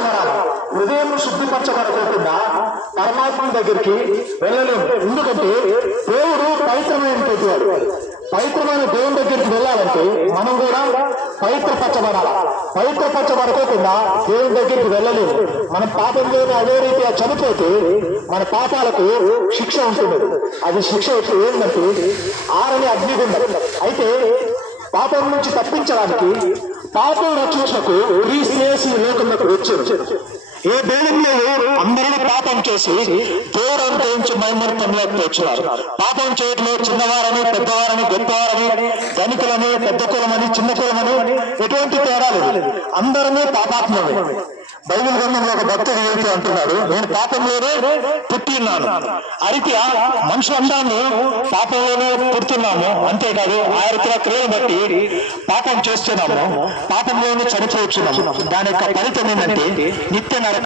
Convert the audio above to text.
హృదయం శుద్ధిపరచబడకోకుండా పరమాత్మ దగ్గరికి వెళ్ళలేము. ఎందుకంటే దేవుడు పవిత్రమైనటువంటి వాడు. పవిత్రమైన దేవుని దగ్గరికి వెళ్ళాలంటే మనం కూడా పవిత్రపరచబడాలి. పవిత్రపరచబడుకోకుండా దేవుని దగ్గరికి వెళ్ళలేము. మనం పాపంలోనే అదే రీతిగా చనిపోతే మన పాపాలకు శిక్ష ఉంటుంది. అది శిక్ష ఇప్పుడు ఏంటంటే ఆరని అగ్నిగుండం. అయితే పాపం నుంచి తప్పించడానికి పాపం రక్షణకు క్రీస్తు ఈ లోకంలోకి వచ్చారు. ఏ దేవుళ్ళు అందరినీ పాపం చేసి దేవుడు అనుభవించి మైమూర్తంలోకి వచ్చారు. పాపం చేయడంలో చిన్నవారని, పెద్దవారని, గొప్పవారని, ధనికులని, పెద్ద కులమని, చిన్న కులమని ఎటువంటి తేడా లేదు. అందరమే పాపాత్మమే. బైబిల్ గ్రంథంలో ఒక భక్తుడు ఏంటి అంటున్నాడు, నేను పాపంలోనే పుట్టిన్నాను. అయితే మనుషులందరినీ పాపంలోనే పుడుతున్నాము. అంతేకాదు ఆ రీతిగా క్రియలు బట్టి పాపం చేస్తున్నాము, పాపంలోనే చనిపోవచ్చున్నాము. దాని యొక్క ఫలితం ఏంటంటే నిత్య నరకం.